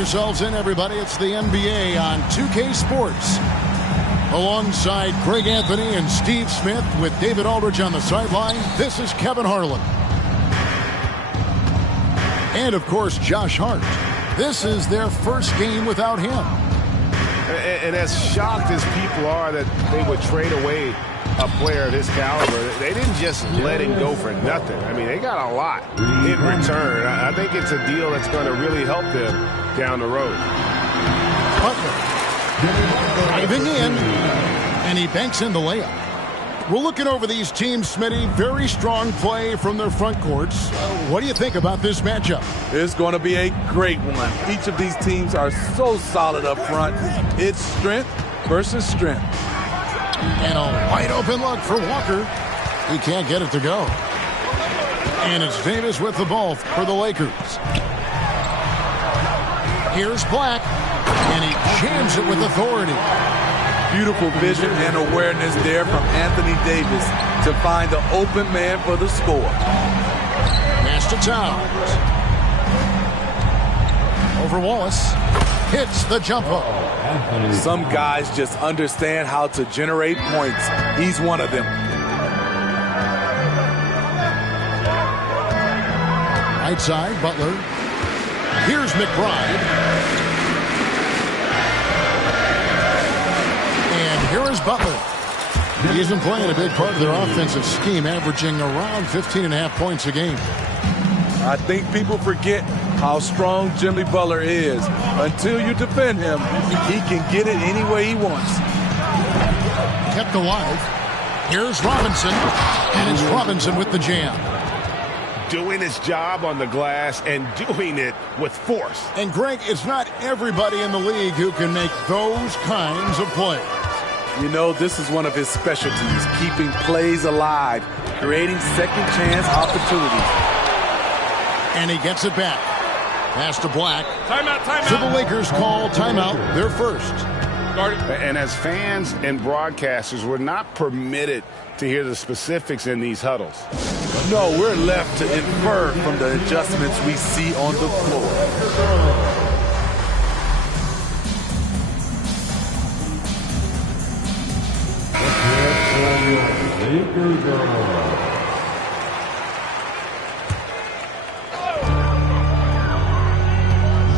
yourselves in, everybody. It's the NBA on 2K Sports. Alongside Greg Anthony and Steve Smith with David Aldridge on the sideline, this is Kevin Harlan. And, of course, Josh Hart. This is their first game without him. And as shocked as people are that they would trade away a player of this caliber, they didn't just let him go for nothing. I mean, they got a lot in return. I think it's a deal that's going to really help them down the road. Butler driving in, and he banks in the layup. We're looking over these teams, Smitty. Very strong play from their front courts. What do you think about this matchup? It's going to be a great one. Each of these teams are so solid up front. It's strength versus strength. And a wide open look for Walker. He can't get it to go. And it's Davis with the ball for the Lakers. Here's Black, and he jams it with authority. Beautiful vision and awareness there from Anthony Davis to find the open man for the score. Pass to Towns. Over Wallace. Hits the jumper. Some guys just understand how to generate points. He's one of them. Right side, Butler. Here's McBride. Here is Butler. He isn't playing a big part of their offensive scheme, averaging around 15.5 points a game. I think people forget how strong Jimmy Butler is. Until you defend him, he can get it any way he wants. Kept alive. Here's Robinson, and it's Robinson with the jam. Doing his job on the glass and doing it with force. And, Greg, it's not everybody in the league who can make those kinds of plays. You know, this is one of his specialties, keeping plays alive, creating second-chance opportunities. And he gets it back. Pass to Black. Timeout. So the Lakers call timeout, their first. And as fans and broadcasters, we're not permitted to hear the specifics in these huddles. No, we're left to infer from the adjustments we see on the floor.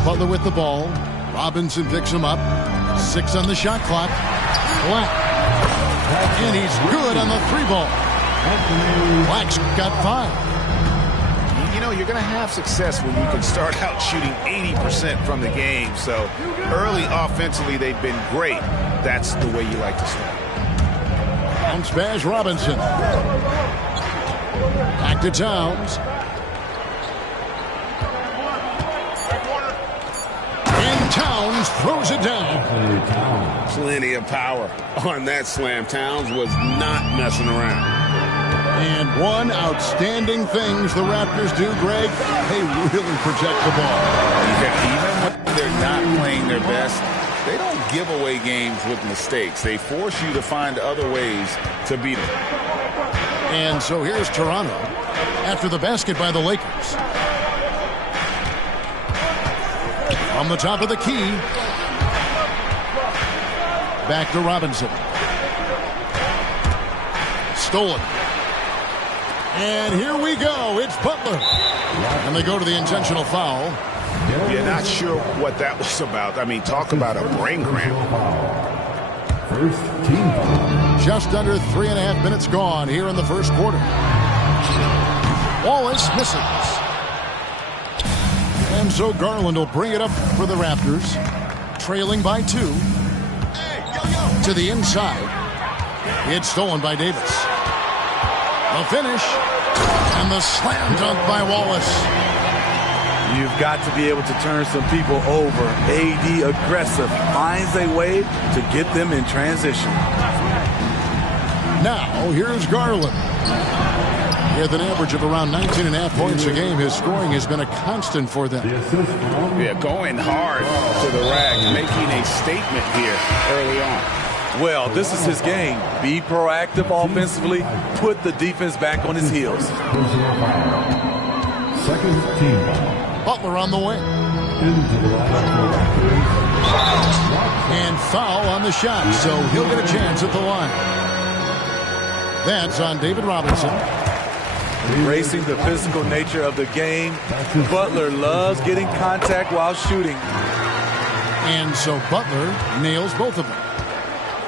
Butler with the ball. Robinson picks him up. 6 on the shot clock. Black. And he's good on the 3-ball. Black's got 5. You know, you're going to have success when you can start out shooting 80% from the game. So early offensively, they've been great. That's the way you like to start. Bounce pass, Robinson. Back to Towns. And Towns throws it down. Plenty of power on that slam. Towns was not messing around. And one outstanding things the Raptors do, Greg, they really protect the ball. Even when they're not playing their best, they don't give away games with mistakes. They force you to find other ways to beat them. And so here's Toronto after the basket by the Lakers. On the top of the key. Back to Robinson. Stolen. And here we go. It's Butler. And they go to the intentional foul. Yeah, not sure what that was about. I mean, talk about a brain cramp. First team foul. Just under 3.5 minutes gone here in the first quarter. Wallace misses. And so Garland will bring it up for the Raptors. Trailing by 2. To the inside. It's stolen by Davis. The finish. And the slam dunk by Wallace. You've got to be able to turn some people over. AD aggressive. Finds a way to get them in transition. Now, here's Garland. With an average of around 19.5 points a game, his scoring has been a constant for them. Yeah, going hard to the rack, making a statement here early on. Well, this is his game. Be proactive offensively. Put the defense back on his heels. Second team foul. Butler on the wing. into the line. And foul on the shot, so he'll get a chance at the line. That's on David Robinson. Embracing the physical nature of the game, Butler loves getting contact while shooting. And so Butler nails both of them.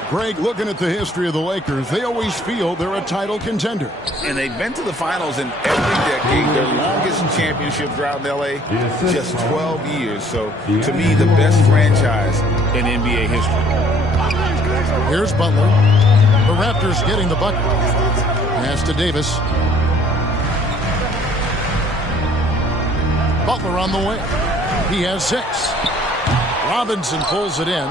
Greg, looking at the history of the Lakers, they always feel they're a title contender. And they've been to the finals in every decade. Their longest championship drought in L.A., just 12 years. So, to me, the best franchise in NBA history. Here's Butler. The Raptors getting the bucket. Pass to Davis. Butler on the way. He has 6. Robinson pulls it in.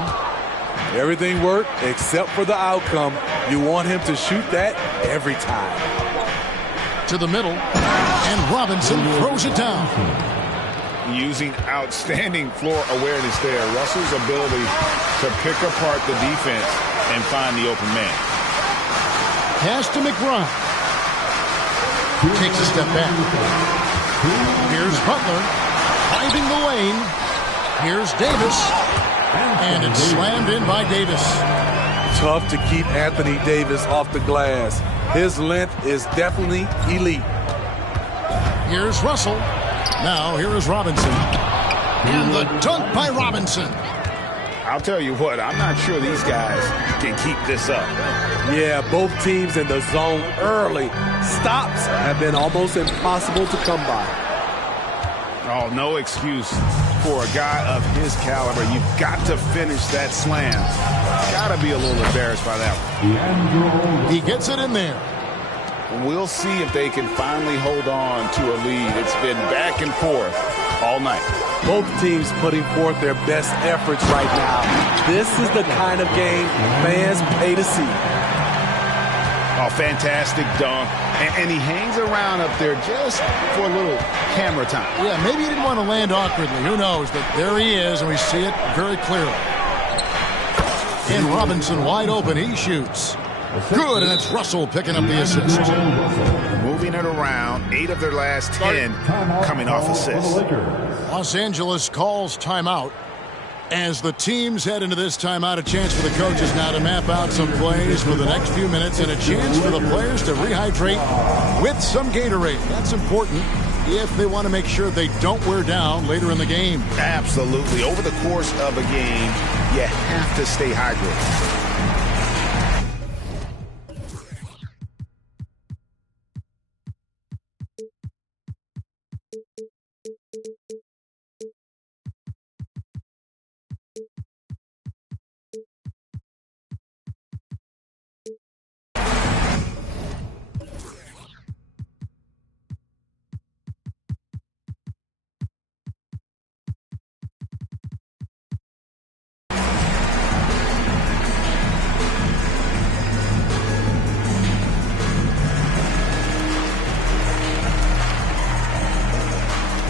Everything worked except for the outcome. You want him to shoot that every time. To the middle, and Robinson throws it down. Using outstanding floor awareness there. Russell's ability to pick apart the defense and find the open man. Pass to McBride. Takes a step back. Here's Butler, driving the lane. Here's Davis. And it's slammed in by Davis. Tough to keep Anthony Davis off the glass. His length is definitely elite. Here's Russell. Now here is Robinson. And the dunk by Robinson. I'll tell you what, I'm not sure these guys can keep this up. Yeah, both teams in the zone early. Stops have been almost impossible to come by. Oh, no excuse for a guy of his caliber. You've got to finish that slam. Got to be a little embarrassed by that one. He gets it in there. We'll see if they can finally hold on to a lead. It's been back and forth all night. Both teams putting forth their best efforts right now. This is the kind of game fans pay to see. Oh, fantastic dunk. And he hangs around up there just for a little camera time. Yeah, maybe he didn't want to land awkwardly. Who knows? But there he is, and we see it very clearly. And Robinson wide open. He shoots. Good, and it's Russell picking up the assist. Moving it around. 8 of their last 10 coming off assists. Los Angeles calls timeout. As the teams head into this timeout, a chance for the coaches now to map out some plays for the next few minutes and a chance for the players to rehydrate with some Gatorade. That's important if they want to make sure they don't wear down later in the game. Absolutely. Over the course of a game, you have to stay hydrated.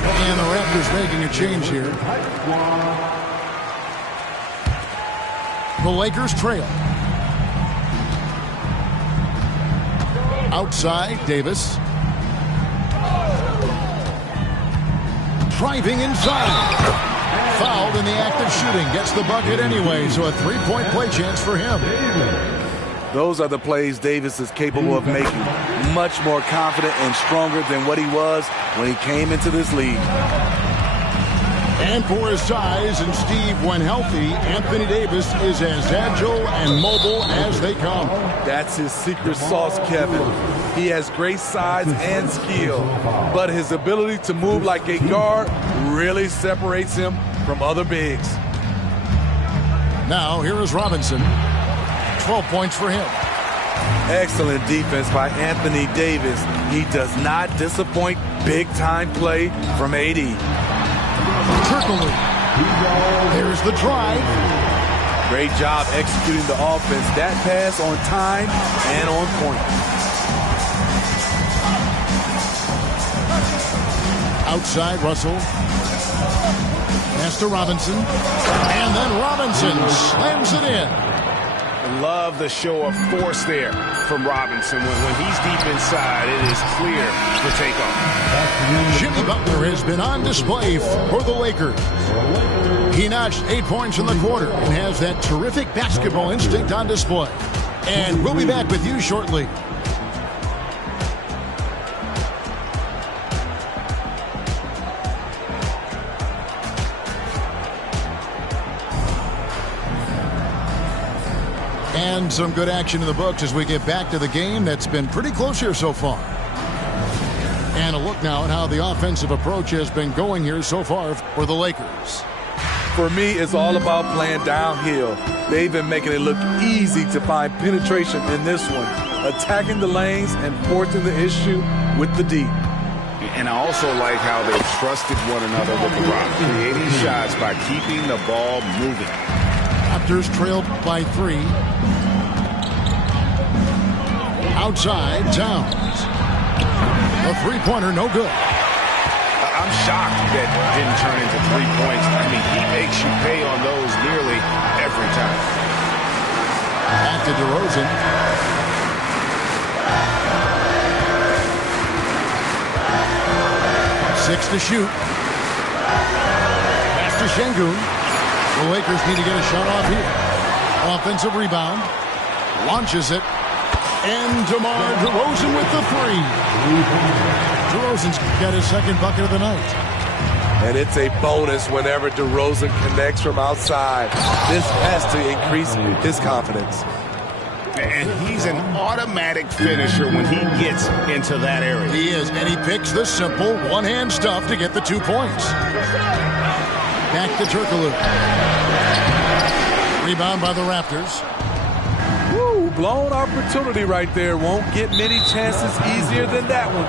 And the Raptors making a change here. The Lakers trail. Outside, Davis. Driving inside. Fouled in the act of shooting. Gets the bucket anyway, so a three-point play chance for him. Those are the plays Davis is capable of making. Much more confident and stronger than what he was when he came into this league. And for his size, and Steve, when healthy, Anthony Davis is as agile and mobile as they come. That's his secret sauce, Kevin. He has great size and skill, but his ability to move like a guard really separates him from other bigs. Now, here is Robinson. 12 points for him. Excellent defense by Anthony Davis. He does not disappoint. Big-time play from AD. Turkoglu. There's the drive. Great job executing the offense. That pass on time and on point. Outside, Russell. Pass to Robinson. And then Robinson slams it in. Love the show of force there from Robinson. When he's deep inside, it is clear for takeoff. Jimmy Butler has been on display for the Lakers. He notched 8 points in the quarter and has that terrific basketball instinct on display. And we'll be back with you shortly. And some good action in the books as we get back to the game that's been pretty close here so far. And a look now at how the offensive approach has been going here so far for the Lakers. For me, it's all about playing downhill. They've been making it look easy to find penetration in this one, attacking the lanes and forcing the issue with the D. And I also like how they've trusted one another with the rock, creating shots by keeping the ball moving. Raptors trailed by 3. Outside, Towns. The three-pointer, no good. I'm shocked that didn't turn into 3 points. I mean, he makes you pay on those nearly every time. Back to DeRozan. Six to shoot. Pass to Şengün. The Lakers need to get a shot off here. Offensive rebound. Launches it. And DeMar DeRozan with the three. DeRozan's got his second bucket of the night. And it's a bonus whenever DeRozan connects from outside. This has to increase his confidence. And he's an automatic finisher when he gets into that area. He is, and he picks the simple one-hand stuff to get the 2 points. Back to Turkoglu. Rebound by the Raptors. Woo, blown opportunity right there. Won't get many chances easier than that one.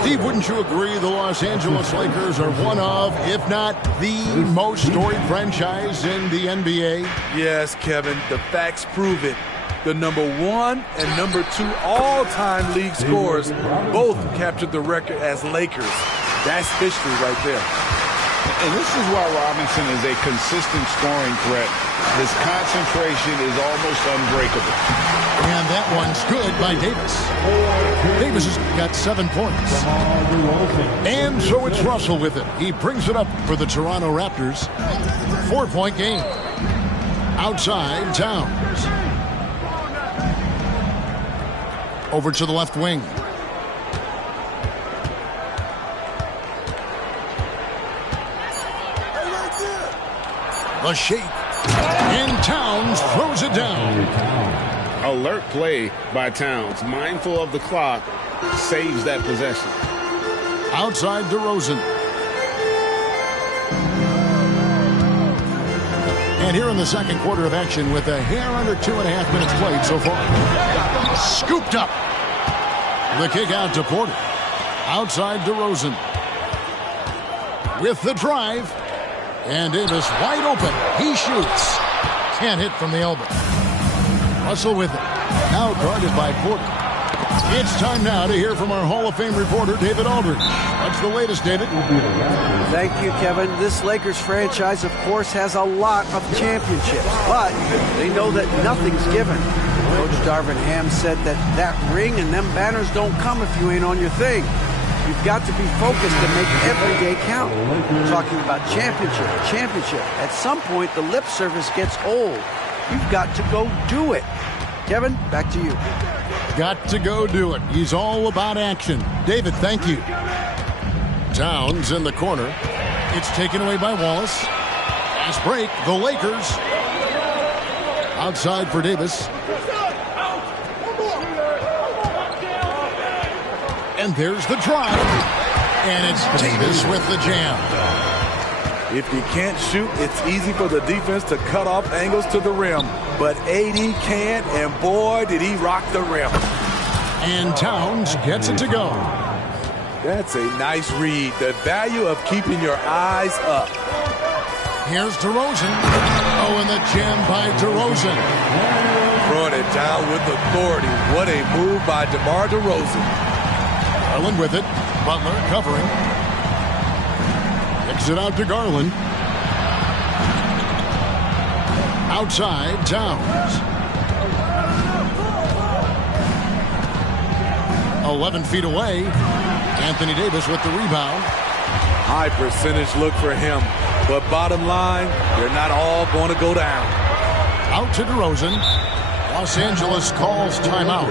Steve, wouldn't you agree the Los Angeles Lakers are one of, if not the most storied franchise in the NBA? Yes, Kevin, the facts prove it. The number 1 and number 2 all-time league scorers both captured the record as Lakers. That's history right there. And this is why Robinson is a consistent scoring threat. His concentration is almost unbreakable. And that one's good by Davis. Davis has got 7 points. And so it's Russell with it. He brings it up for the Toronto Raptors. 4-point game. Outside, Towns. Over to the left wing. The shake. And Towns throws it down. Alert play by Towns. Mindful of the clock. Saves that possession. Outside DeRozan. And here in the second quarter of action with a hair under 2.5 minutes played so far. Scooped up. The kick out to Porter. Outside DeRozan. With the drive. And Davis wide open. He shoots. Can't hit from the elbow. Russell with it. Now guarded by Porter. It's time now to hear from our Hall of Fame reporter, David Aldridge. What's the latest, David? Thank you, Kevin. This Lakers franchise, of course, has a lot of championships, but they know that nothing's given. Coach Darvin Ham said that ring and them banners don't come if you ain't on your thing. You've got to be focused and make every day count. We're talking about championship. At some point, the lip service gets old. You've got to go do it. Kevin, back to you. Got to go do it. He's all about action. David, thank you. Towns in the corner. It's taken away by Wallace. Fast break, the Lakers. Outside for Davis. And there's the drive. And it's Davis with the jam. If you can't shoot, it's easy for the defense to cut off angles to the rim. But AD can, and boy, did he rock the rim. And Towns gets it to go. That's a nice read. The value of keeping your eyes up. Here's DeRozan. Oh, and the jam by DeRozan. Throwing it down with authority. What a move by DeMar DeRozan. Garland with it. Butler covering. Kicks it out to Garland. Outside, Towns. 11 feet away. Anthony Davis with the rebound. High percentage look for him. But bottom line, they're not all going to go down. Out to DeRozan. Los Angeles calls timeout.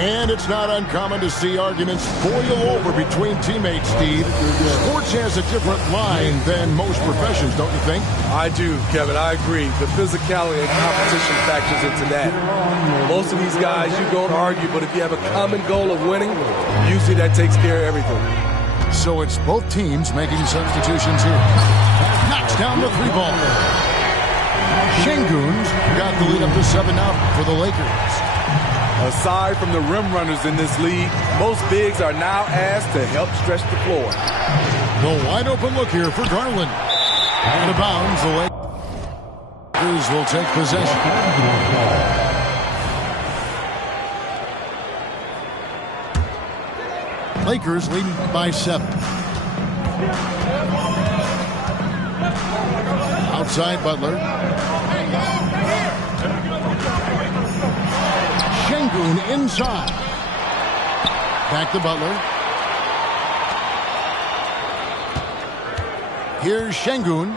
And it's not uncommon to see arguments boil over between teammates, Steve. Sports has a different line than most professions, don't you think? I do, Kevin. I agree. The physicality and competition factors into that. Most of these guys, you don't argue, but if you have a common goal of winning, usually that takes care of everything. So it's both teams making substitutions here. Knocks down the three ball. Şengün's got the lead up to 7 now for the Lakers. Aside from the rim runners in this league, most bigs are now asked to help stretch the floor. The wide open look here for Garland. Out of bounds, the Lakers will take possession. Lakers leading by 7. Outside Butler. Şengün inside. Back to Butler. Here's Şengün.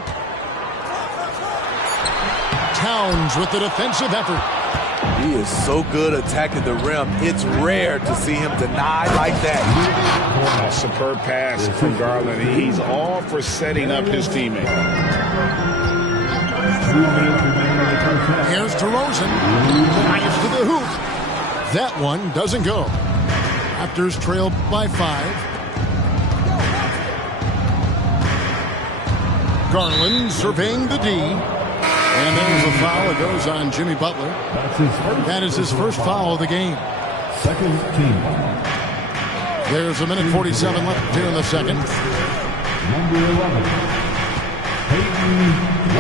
Towns with the defensive effort. He is so good attacking the rim. It's rare to see him deny like that. A superb pass from Garland. He's all for setting up his teammate. Here's DeRozan. Drives to the hoop. That one doesn't go. Raptors trail by 5. Garland surveying the D. And there's a foul. It goes on Jimmy Butler. That is his first foul of the game. Second team. There's a minute 47 left here in the second. Number 11. Peyton.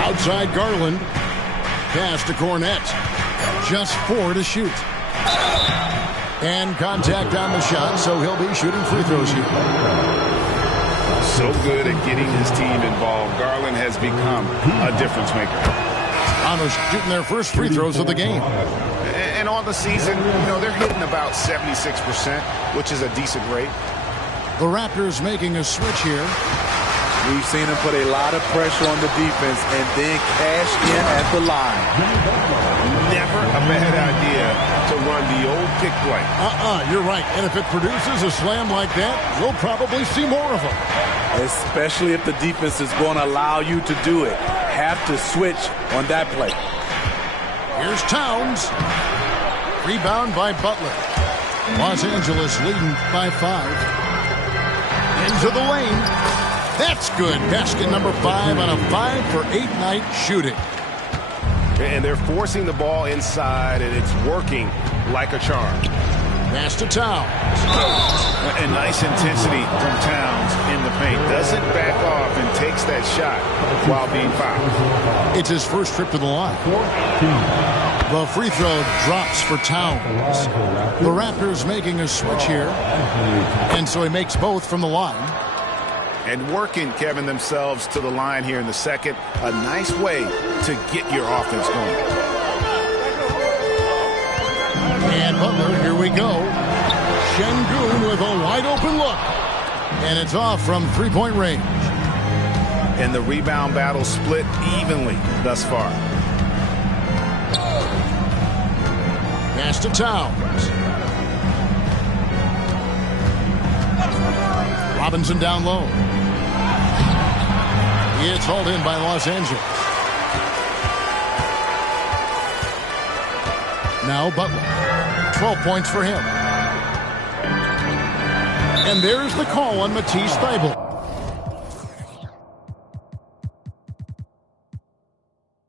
Outside Garland. Pass to Cornette. Just 4 to shoot. And contact on the shot, so he'll be shooting free throws here. So good at getting his team involved. Garland has become a difference maker. Toronto's shooting their first free throws of the game. And on the season, you know, they're hitting about 76%, which is a decent rate. The Raptors making a switch here. We've seen him put a lot of pressure on the defense and then cash in at the line. Never a bad idea to run the old pick play. You're right. And if it produces a slam like that, we'll probably see more of them. Especially if the defense is going to allow you to do it. Have to switch on that play. Here's Towns. Rebound by Butler. Los Angeles leading by 5. Into the lane. That's good. Basket number 5 on a 5-for-8 night shooting. And they're forcing the ball inside, and it's working like a charm. Pass to Towns. A nice intensity from Towns in the paint. Doesn't back off and takes that shot while being fouled. It's his first trip to the line. The free throw drops for Towns. The Raptors making a switch here. And so he makes both from the line. And working, Kevin, themselves to the line here in the second. A nice way to get your offense going. And Butler, here we go. Şengün with a wide open look. And it's off from three-point range. And the rebound battle split evenly thus far. Pass to Towns. Robinson down low. It's hauled in by Los Angeles. Now Butler. 12 points for him. And there's the call on Matisse Thybulle.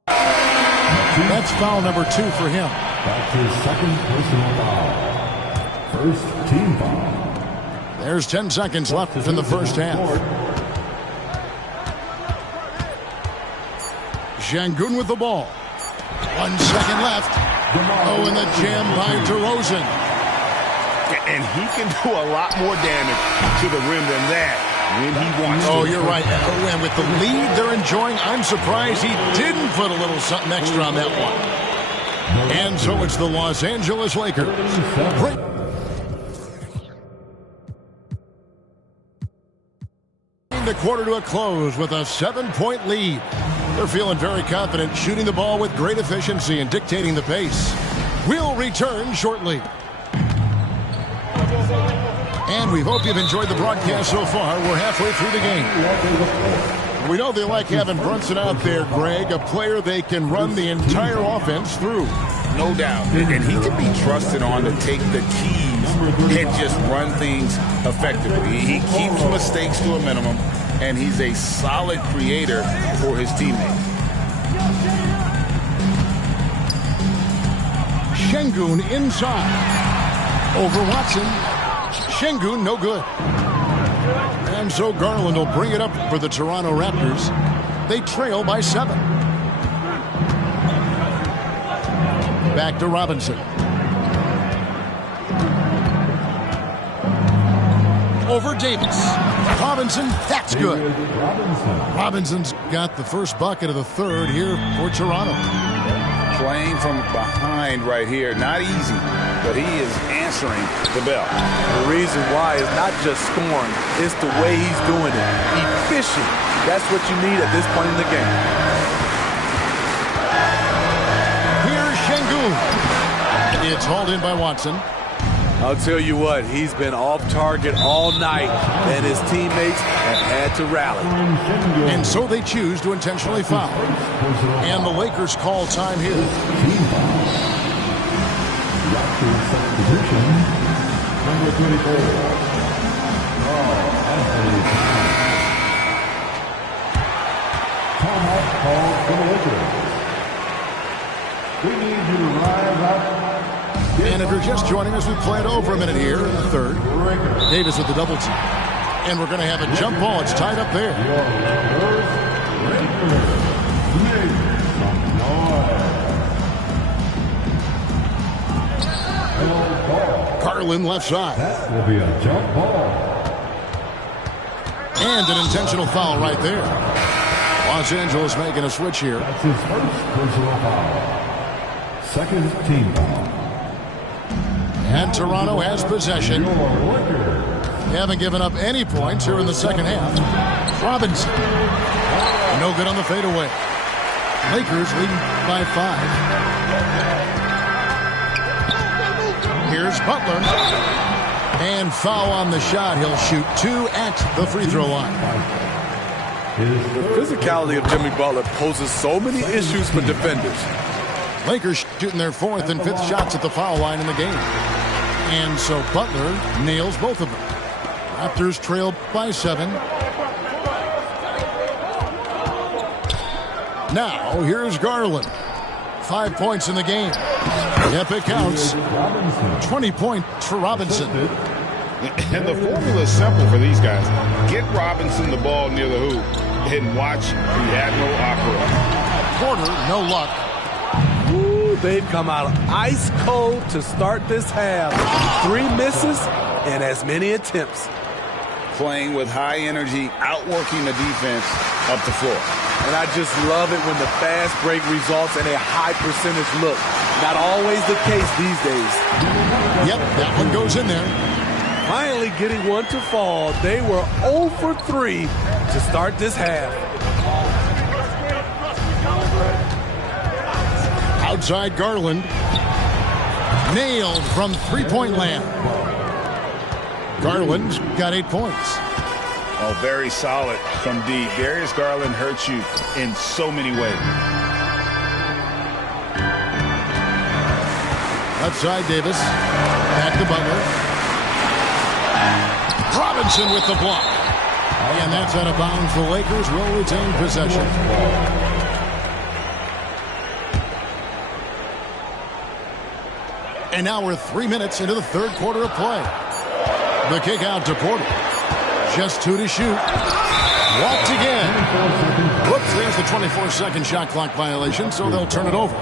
That's foul number 2 for him. That's his second personal foul. First team foul. There's 10 seconds left in the first half. Şengün with the ball. 1 second left. Oh, and the jam by DeRozan. And he can do a lot more damage to the rim than that when he wants to. Oh, you're right. And with the lead they're enjoying, I'm surprised he didn't put a little something extra on that one. And so it's the Los Angeles Lakers. The quarter to a close with a 7-point lead. They're feeling very confident, shooting the ball with great efficiency and dictating the pace. We'll return shortly. And we hope you've enjoyed the broadcast so far. We're halfway through the game. We know they like having Brunson out there, Greg, a player they can run the entire offense through. No doubt. And he can be trusted on to take the keys and just run things effectively. He keeps mistakes to a minimum, and he's a solid creator for his teammates. Şengün inside. Over Watson. Şengün no good. And so Garland will bring it up for the Toronto Raptors. They trail by 7. Back to Robinson. Over Davis. Robinson, that's good. Robinson's got the first bucket of the third here for Toronto. Playing from behind right here, not easy, but he is answering the bell. The reason why is not just scoring, it's the way he's doing it. Efficient. That's what you need at this point in the game. Here's Şengün. It's hauled in by Watson. I'll tell you what, he's been off target all night, and his teammates have had to rally. And so they choose to intentionally foul. And the Lakers call time here. Number 24. Timeout called for the Lakers. We need you to rise up. And if you're just joining us, we play it over a minute here in the third. Davis with the double team. And we're going to have a jump ball. It's tied up there. Garland left side. That will be a jump ball. And an intentional foul right there. Los Angeles making a switch here. That's his first personal foul. Second team foul. And Toronto has possession. They haven't given up any points here in the second half. Robinson. No good on the fadeaway. Lakers leading by 5. Here's Butler. And foul on the shot. He'll shoot 2 at the free throw line. The physicality of Jimmy Butler poses so many issues for defenders. Lakers shooting their 4th and 5th shots at the foul line in the game. And so Butler nails both of them. Raptors trail by 7. Now, here's Garland. 5 points in the game. Yep, it counts. 20 points for Robinson. And the formula is simple for these guys. Get Robinson the ball near the hoop and watch the Admiral operate. Porter, no luck. Ooh, they've come out ice cold to start this half. 3 misses and as many attempts. Playing with high energy, outworking the defense up the floor. And I just love it when the fast break results in a high percentage look. Not always the case these days. Yep, that one goes in there. Finally getting one to fall. They were 0 for 3 to start this half. Outside Garland. Nailed from three-point land. Garland's got 8 points. Oh, very solid from deep. Darius Garland hurts you in so many ways. Outside Davis. Back to Butler. Robinson with the block. And that's out of bounds. The Lakers will retain possession. And now we're 3 minutes into the third quarter of play. The kick out to Porter. Just 2 to shoot. Walked again. Whoops, there's the 24-second shot clock violation, so they'll turn it over.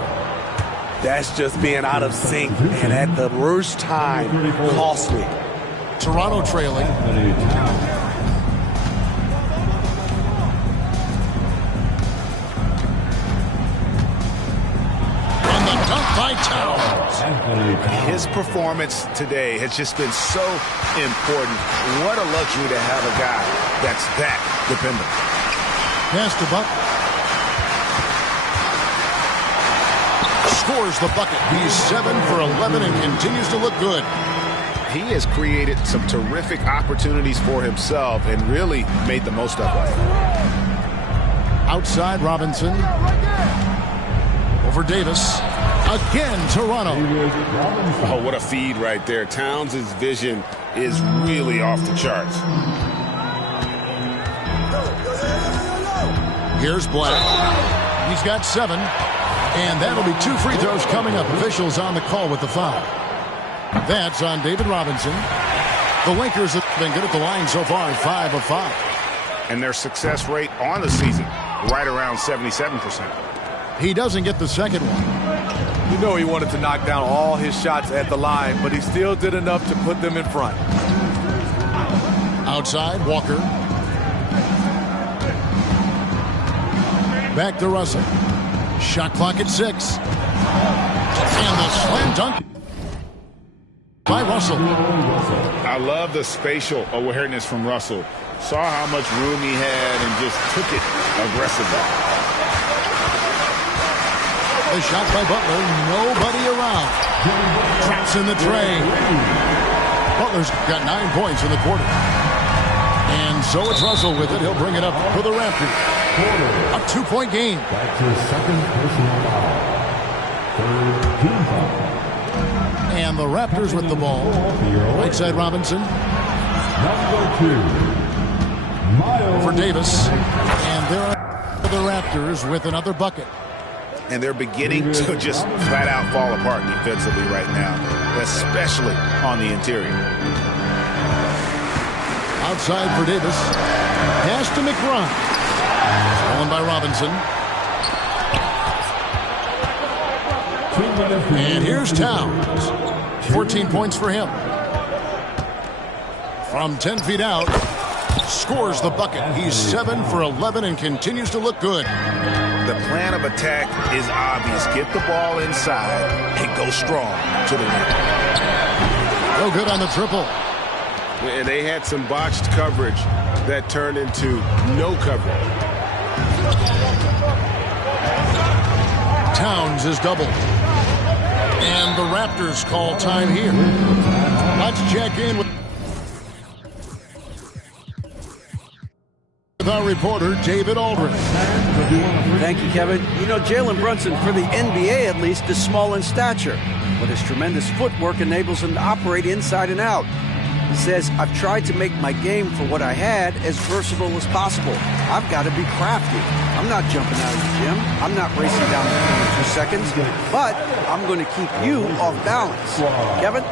That's just being out of sync and at the worst time, costly. Toronto trailing. by Towns. His performance today has just been so important. What a luxury to have a guy that's that dependable. Pass to Buck. Scores the bucket. He's 7 for 11 and continues to look good. He has created some terrific opportunities for himself and really made the most of it. Outside Robinson. Over Davis. Again, Toronto. Oh, what a feed right there. Towns' vision is really off the charts. Here's Black. He's got 7. And that'll be 2 free throws coming up. Officials on the call with the foul. That's on David Robinson. The Lakers have been good at the line so far, 5 of 5. And their success rate on the season, right around 77%. He doesn't get the second one. You know he wanted to knock down all his shots at the line, but he still did enough to put them in front. Outside, Walker. Back to Russell. Shot clock at 6. And the slam dunk by Russell. I love the spatial awareness from Russell. Saw how much room he had and just took it aggressively. The shot by Butler. Nobody around. Traps in the tray. Butler's got 9 points in the quarter. And so it's Russell with it. He'll bring it up for the Raptors. A 2-point game. That's his second personal foul. Third team foul. And the Raptors with the ball. Right side Robinson. Number 2. Miles. For Davis. And there are the Raptors with another bucket. And they're beginning to just flat out fall apart defensively right now, especially on the interior. Outside for Davis. Pass to McBride. Stolen by Robinson. And here's Towns. 14 points for him. From 10 feet out. Scores the bucket. He's 7 for 11 and continues to look good. The plan of attack is obvious. Get the ball inside and go strong to the rim. No good on the triple. And they had some botched coverage that turned into no coverage. Towns is doubled. And the Raptors call time here. Let's check in with our reporter, David Aldridge. Thank you, Kevin. You know, Jalen Brunson, for the NBA at least, is small in stature, but his tremendous footwork enables him to operate inside and out. He says, I've tried to make my game for what I had as versatile as possible. I've got to be crafty. I'm not jumping out of the gym. I'm not racing down the court in 2 seconds, but I'm going to keep you off balance. Kevin?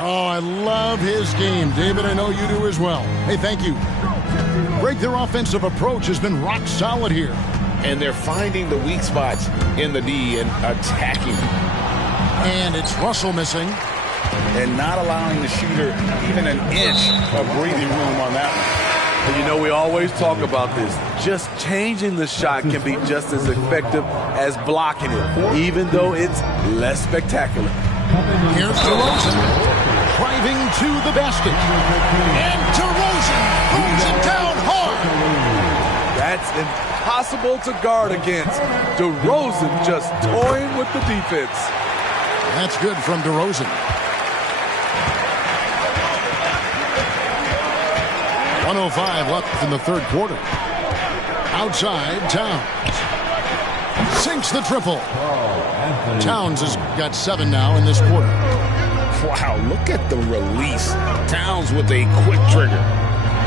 Oh, I love his game. David, I know you do as well. Hey, thank you. Greg, their offensive approach has been rock solid here. And they're finding the weak spots in the D and attacking. And it's Russell missing. And not allowing the shooter even an inch of breathing room on that one. And you know, we always talk about this. Just changing the shot can be just as effective as blocking it, even though it's less spectacular. Here's DeRozan driving to the basket. And DeRozan throws it down hard. That's impossible to guard against. DeRozan just toying with the defense. That's good from DeRozan. 1:05 left in the third quarter. Outside, Towns. Sinks the triple. Towns has got 7 now in this quarter. Wow, look at the release. Towns with a quick trigger.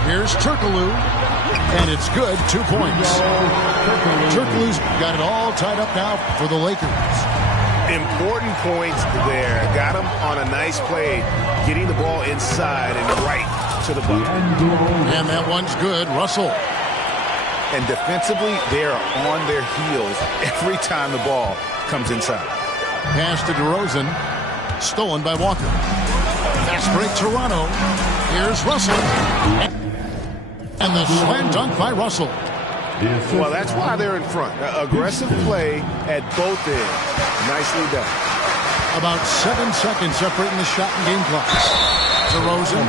Here's Turkoglu. And it's good, 2 points. Turkoglu's got it all tied up now for the Lakers. Important points there. Got him on a nice play, getting the ball inside and right to the bucket. And that one's good. Russell. And defensively, they are on their heels every time the ball comes inside. Pass to DeRozan. Stolen by Walker. Fast break, Toronto. Here's Russell. And the slam dunk by Russell. Well, that's why they're in front. Aggressive play at both ends. Nicely done. About 7 seconds separating the shot and game clock. DeRozan.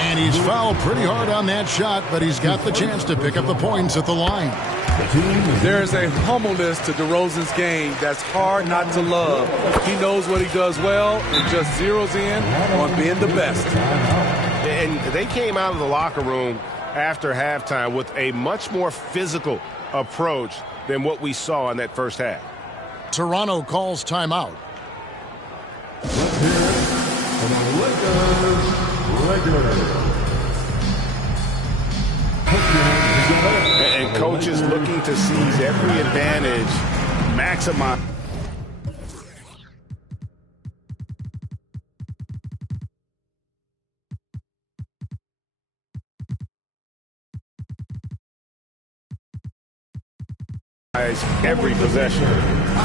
And he's fouled pretty hard on that shot, but he's got the chance to pick up the points at the line. There's a humbleness to DeRozan's game that's hard not to love. He knows what he does well and just zeroes in on being the best. And they came out of the locker room after halftime with a much more physical approach than what we saw in that first half. Toronto calls timeout. And coaches looking to seize every advantage, maximize. Every possession.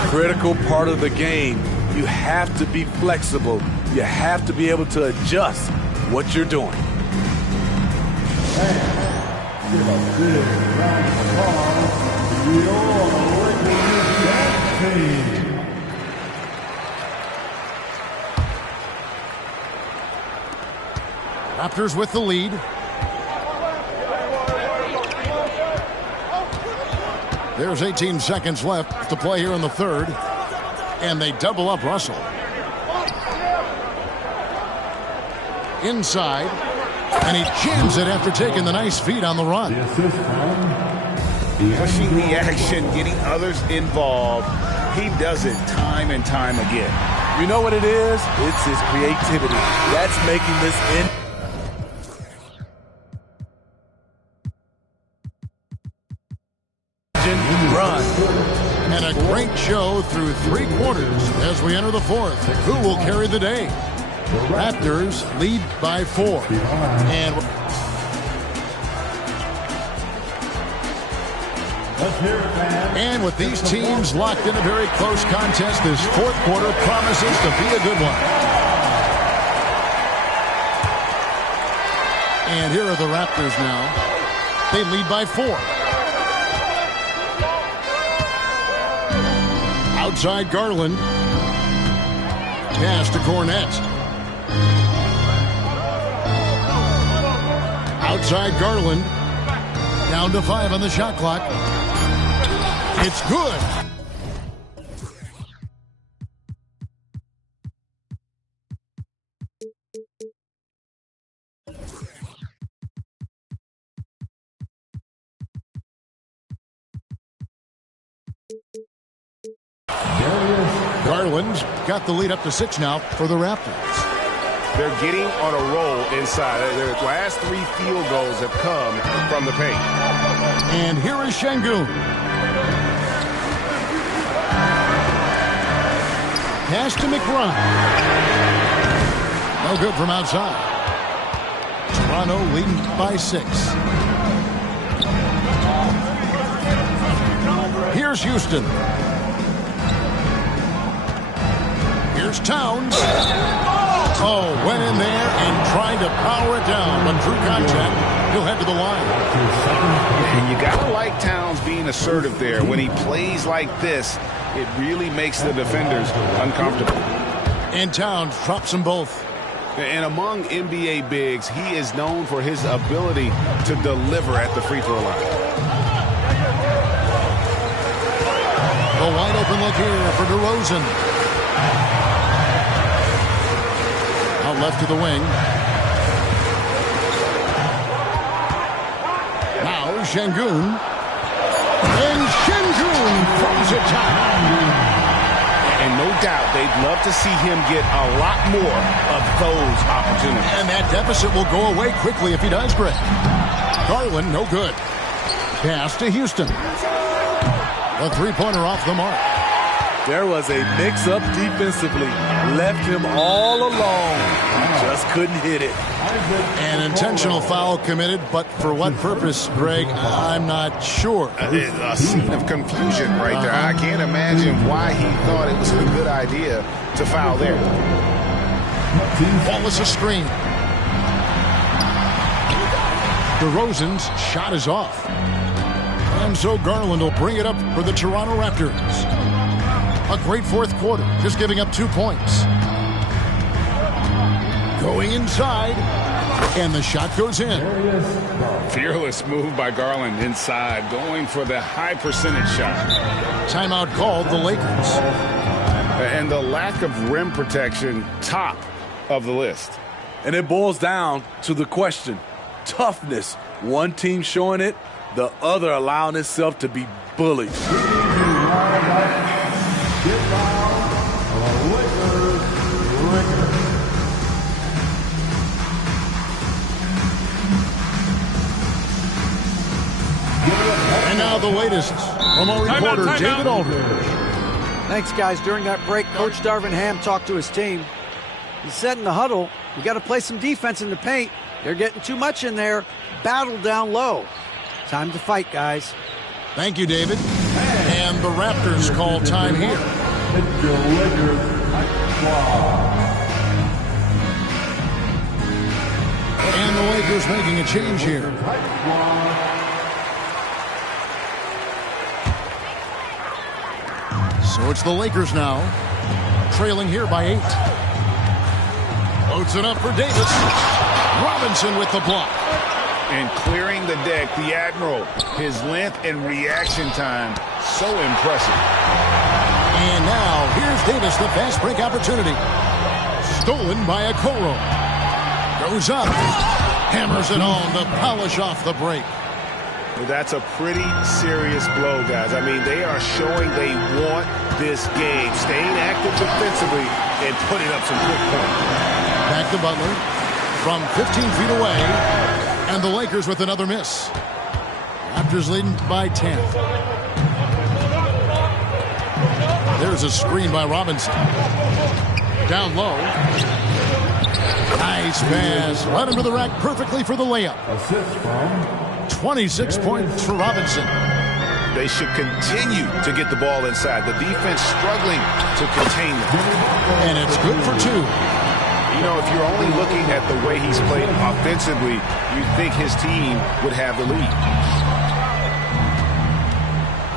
Critical part of the game. You have to be flexible. You have to be able to adjust what you're doing. Raptors with the lead. There's 18 seconds left to play here in the third. And they double up Russell. Inside. And he jams it after taking the nice feed on the run. Pushing the action, getting others involved. He does it time and time again. You know what it is? It's his creativity. That's making this run. And a great show through 3 quarters as we enter the fourth. Who will carry the day? The Raptors lead by 4. And with these teams locked in a very close contest, this fourth quarter promises to be a good one. And here are the Raptors now. They lead by 4. Outside Garland. Pass to Cornette. Outside Garland. Down to 5 on the shot clock. It's good. Garland's got the lead up to 6 now for the Raptors. They're getting on a roll inside. Their last 3 field goals have come from the paint. And here is Şengün. Pass to McBride. No good from outside. Toronto leading by 6. Here's Houston. Here's Towns. Oh, went in there and tried to power it down, but through contact, he'll head to the line. And you got to like Towns being assertive there. When he plays like this, it really makes the defenders uncomfortable. And Towns drops them both. And among NBA bigs, he is known for his ability to deliver at the free throw line. A wide open look here for DeRozan. Out left to the wing. Now Şengün. And Şengün throws it down. And no doubt they'd love to see him get a lot more of those opportunities. And that deficit will go away quickly if he does, Greg. Garland, no good. Pass to Houston. A three-pointer off the mark. There was a mix-up defensively. Left him all alone. He just couldn't hit it. An intentional foul committed, but for what purpose, Greg, I'm not sure. A scene of confusion right there. I can't imagine why he thought it was a good idea to foul there. That was a screen. DeRozan's shot is off. And so Garland will bring it up for the Toronto Raptors. A great fourth quarter, just giving up 2 points. Going inside, and the shot goes in. Fearless move by Garland inside, going for the high percentage shot. Timeout called the Lakers. And the lack of rim protection, top of the list. And it boils down to the question, toughness. One team showing it, the other allowing itself to be bullied. And now the latest from our reporter, David Aldridge. Thanks, guys. During that break, Coach Darvin Ham talked to his team. He said in the huddle, we got to play some defense in the paint. They're getting too much in there. Battle down low. Time to fight, guys. Thank you, David. And the Raptors call time here. And the Lakers making a change here. So it's the Lakers now, trailing here by 8. Loads it up for Davis. Robinson with the block. And clearing the deck, the Admiral. His length and reaction time, so impressive. And now, here's Davis, the fast break opportunity. Stolen by Okoro. Goes up. Hammers it on to polish off the break. That's a pretty serious blow, guys. I mean, they are showing they want this game. Staying active defensively and putting up some quick points. Back to Butler from 15 feet away. And the Lakers with another miss. Raptors leading by 10. There's a screen by Robinson. Down low. Nice pass. Right under the rack perfectly for the layup. Assist from 26 points for Robinson. They should continue to get the ball inside. The defense struggling to contain them. And it's good for 2. You know, if you're only looking at the way he's played offensively, you'd think his team would have the lead.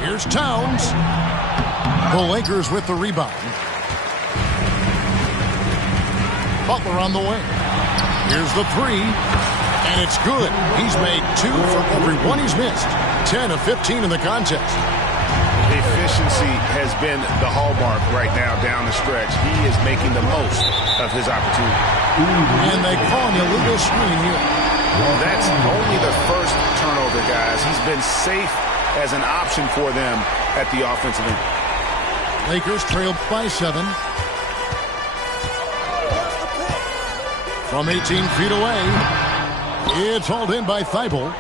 Here's Towns. The Lakers with the rebound. Butler on the way. Here's the 3. And it's good. He's made 2 from every one he's missed. 10 of 15 in the contest. Efficiency has been the hallmark right now down the stretch. He is making the most of his opportunity. And they call an illegal screen here. That's only the first turnover, guys. He's been safe as an option for them at the offensive end. Lakers trailed by 7. From 18 feet away, it's hauled in by Thibault.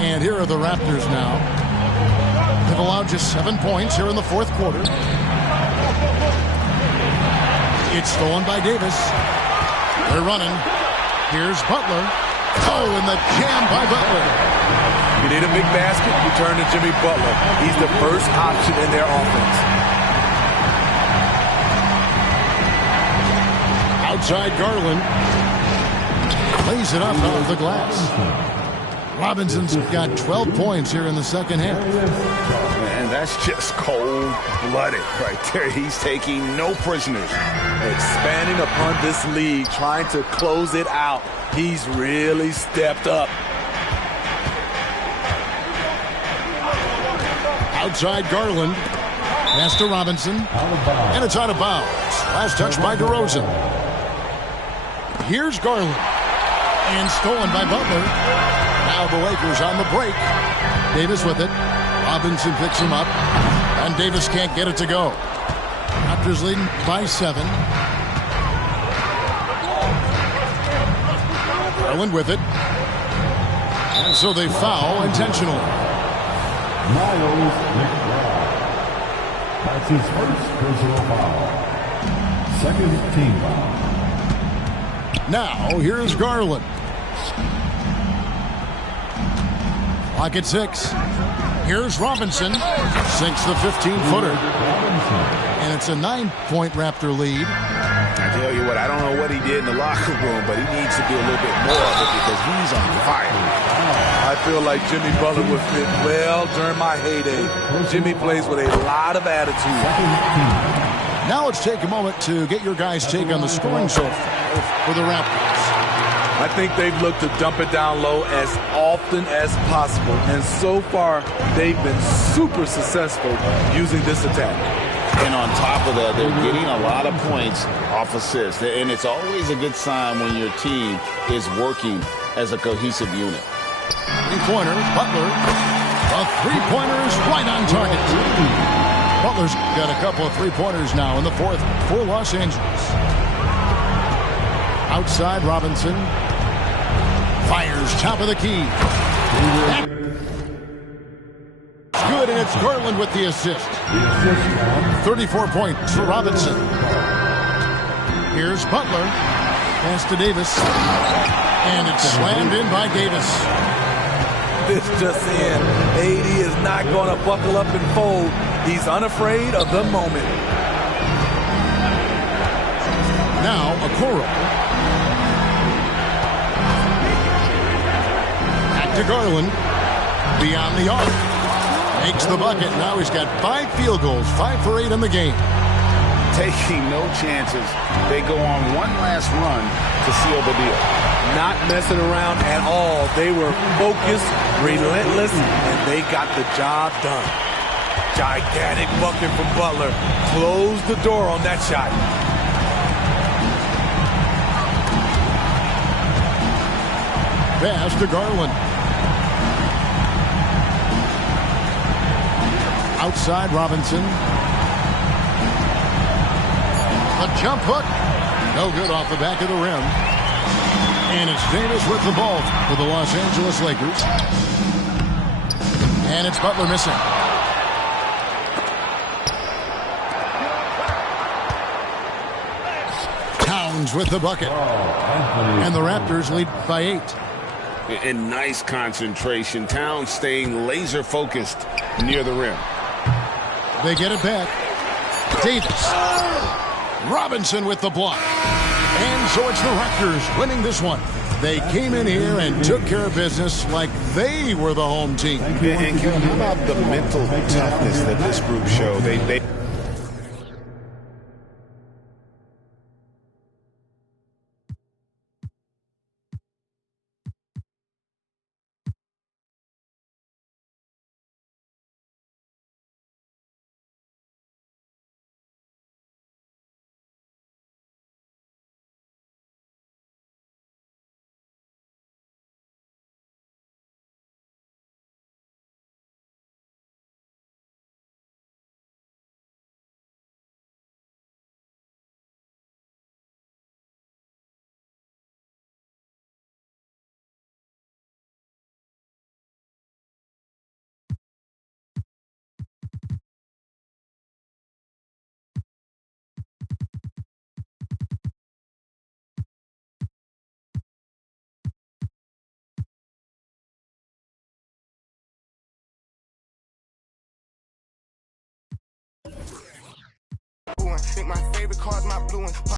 And here are the Raptors now. They've allowed just 7 points here in the fourth quarter. It's stolen by Davis. They're running. Here's Butler. Oh, and the jam by Butler. You need a big basket, you turn to Jimmy Butler. He's the first option in their offense. Outside Garland. Lays it up off the glass. Robinson's got 12 points here in the second half. And that's just cold-blooded right there. He's taking no prisoners. Expanding upon this lead, trying to close it out. He's really stepped up. Outside Garland. Pass to Robinson. And it's out of bounds. Last touch by DeRozan. Here's Garland. And stolen by Butler. Now the Lakers on the break. Davis with it. Robinson picks him up. And Davis can't get it to go. Raptors leading by 7. Garland with it. And so they foul intentionally. Miles McBride. That's his first personal foul. Second team foul. Now here's Garland. Clock at 6. Here's Robinson. Sinks the 15-footer. And it's a 9-point Raptor lead. I tell you what, I don't know what he did in the locker room, but he needs to do a little bit more of it because he's on fire. I feel like Jimmy Butler would fit well during my heyday. Jimmy plays with a lot of attitude. Now let's take a moment to get your guys' take on the scoring so far for the Raptors. I think they've looked to dump it down low as often as possible, and so far they've been super successful using this attack. And on top of that, they're getting a lot of points off assists. And it's always a good sign when your team is working as a cohesive unit. Three-pointer, Butler. A three-pointer is right on target. Butler's got a couple of three-pointers now in the fourth for Los Angeles. Outside, Robinson fires top of the key. It's good, and it's Garland with the assist. 34 points for Robinson. Here's Butler. Pass to Davis. And it's slammed in by Davis. This just in. AD is not going to buckle up and fold. He's unafraid of the moment. Now, Okoro. Back to Garland. Beyond the arc. Makes the bucket. Now he's got 5 field goals, 5 for 8 in the game. Taking no chances. They go on one last run to seal the deal. Not messing around at all. They were focused, relentless, and they got the job done. Gigantic bucket from Butler. Closed the door on that shot. Pass to Garland. Outside, Robinson. A jump hook. No good off the back of the rim. And it's Davis with the ball for the Los Angeles Lakers. And it's Butler missing. Towns with the bucket. And the Raptors lead by 8. And nice concentration. Towns staying laser focused near the rim. They get it back. Davis. Robinson with the block. And so it's the Raptors winning this one. They came in here and took care of business like they were the home team. And how about the mental toughness that this group showed? They Think my favorite car's my blue one.